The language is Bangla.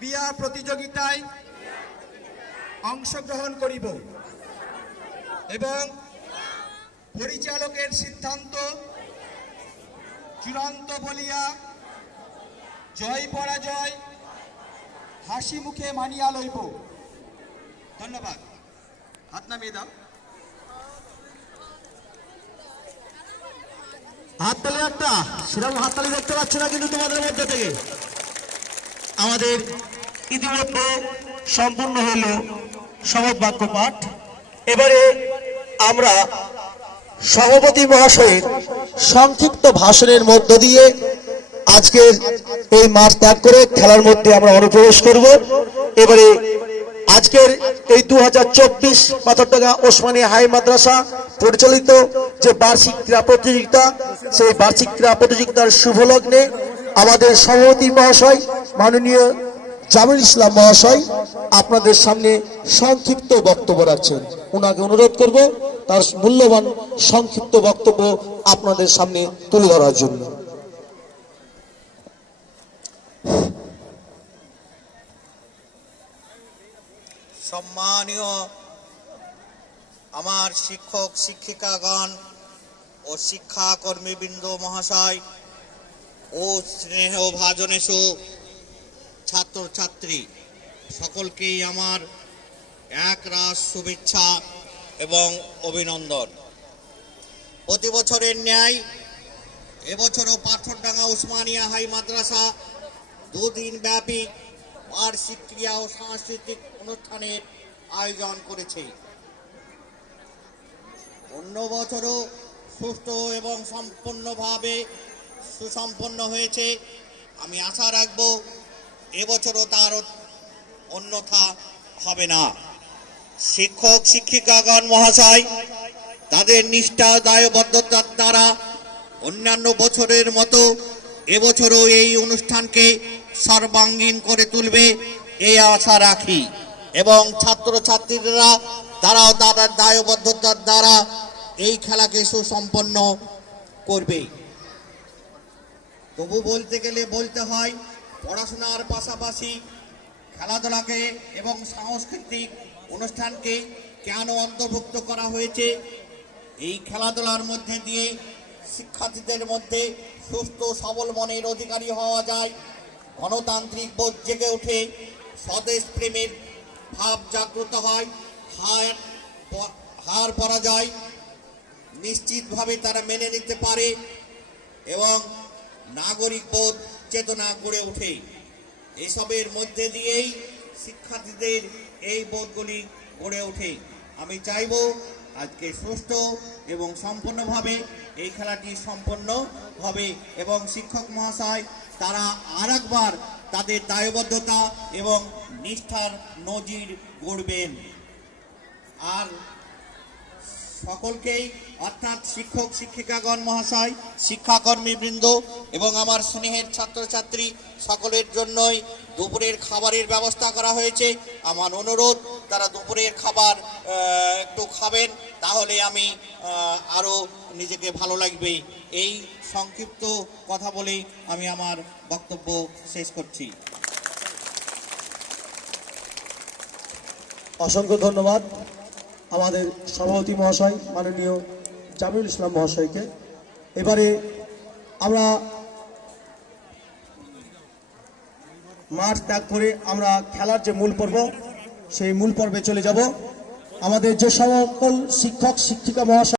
ক্রিয়া প্রতিযোগিতায় অংশগ্রহণ করিব। এবং পরিচালকের সিদ্ধান্ত চূড়ান্ত বলিয়া জয় পরাজয় হাসি মুখে মানিয়া লইব। ধন্যবাদ। হাত নামিয়ে দাও। হাততালি একটা। সেরকম হাততালি দেখতে পাচ্ছ না কিন্তু তোমাদের মধ্যে থেকে। আমাদের ইতিমধ্যে সম্পূর্ণ হল শপথ বাক্য পাঠ। এবারে আমরা সভাপতি মহাশয়ের সংক্ষিপ্ত ভাষণের মধ্য দিয়ে আজকের এই মাঠ ত্যাগ করে খেলার মধ্যে আমরা অনুপ্রবেশ করব। এবারে আজকের এই দু হাজার চব্বিশ পাথরডাঙ্গা ওসমানী হাই মাদ্রাসা পরিচালিত যে বার্ষিক ক্রীড়া প্রতিযোগিতা, সেই বার্ষিক ক্রীড়া প্রতিযোগিতার শুভ লগ্নে আমাদের সভাপতি মহাশয় মাননীয় জামিল ইসলাম মহাশয় আপনাদের সামনে সংক্ষিপ্ত বক্তব্য রাখছেন। ওনাকে অনুরোধ করব, তার মূল্যবান সংক্ষিপ্ত বক্তব্য আপনাদের সামনে তুলে ধরার জন্য। সম্মানীয় আমার শিক্ষক, শিক্ষিকাগণ ও শিক্ষাকর্মীবৃন্দ মহাশয় ও স্নেহ ভাজনেশু ছাত্রছাত্রী, সকলকেই আমার এক রাস শুভেচ্ছা এবং অভিনন্দন। প্রতি বছরের ন্যায়, এবছরও পাথরডাঙ্গা উসমানিয়া হাই মাদ্রাসা দুদিন ব্যাপী বার্ষিক ক্রিয়া ও সাংস্কৃতিক অনুষ্ঠানের আয়োজন করেছে। অন্য বছরও সুষ্ঠু এবং সম্পূর্ণভাবে সুসম্পন্ন হয়েছে। আমি আশা রাখব এবছরও তার অন্যথা হবে না। শিক্ষক, শিক্ষিকাগণ, মহাশয়, তাদের নিষ্ঠা দায়বদ্ধতার দ্বারা অন্যান্য বছরের মতো এবছরও এই অনুষ্ঠানকে সর্বাঙ্গীন করে তুলবে এই আশা রাখি। এবং ছাত্রছাত্রীরা, তারাও তাদের দায়বদ্ধতার দ্বারা এই খেলাকে সুসম্পন্ন করবে। তবু বলতে গেলে বলতে হয় পড়াশোনার পাশাপাশি খেলাধুলাকে এবং সাংস্কৃতিক অনুষ্ঠানকে কেন অন্তর্ভুক্ত করা হয়েছে? এই খেলাধুলার মধ্যে দিয়ে শিক্ষার্থীদের মধ্যে সুস্থ সবল মনের অধিকারী হওয়া যায়। গণতান্ত্রিক বোধ জেগে ওঠে। স্বদেশ প্রেমের ভাব জাগ্রত হয়। হার হার পরাজয় নিশ্চিতভাবে তারা মেনে নিতে পারে এবং নাগরিক বোধ চেতনা গড়ে ওঠে। এসবের মধ্যে দিয়েই শিক্ষার্থীদের এই বোধগুলি গড়ে ওঠে। আমি চাইব আজকে সুষ্ঠু এবং সম্পূর্ণভাবে এই খেলাটি সম্পন্ন হবে এবং শিক্ষক মহাশয় তারা আর একবার তাদের দায়বদ্ধতা এবং নিষ্ঠার নজির গড়বেন। আর সকলকেই, অর্থাৎ শিক্ষক, শিক্ষিকাগণ, মহাশয়, শিক্ষাকর্মী বৃন্দ এবং আমার স্নেহের ছাত্রছাত্রী, সকলের জন্যই দুপুরের খাবারের ব্যবস্থা করা হয়েছে। আমার অনুরোধ, তারা দুপুরের খাবার একটু খাবেন, তাহলে আমি আরও নিজেকে ভালো লাগবে। এই সংক্ষিপ্ত কথা বলেই আমি আমার বক্তব্য শেষ করছি। অসংখ্য ধন্যবাদ। আমাদের সভাপতি মহাশয় মাননীয় জামিউল ইসলাম মহাশয়কে। এবারে আমরা মাঠ ত্যাগ করে আমরা খেলার যে মূল পর্ব, সেই মূল পর্বে চলে যাব। আমাদের যে সকল শিক্ষক, শিক্ষিকা মহাশয়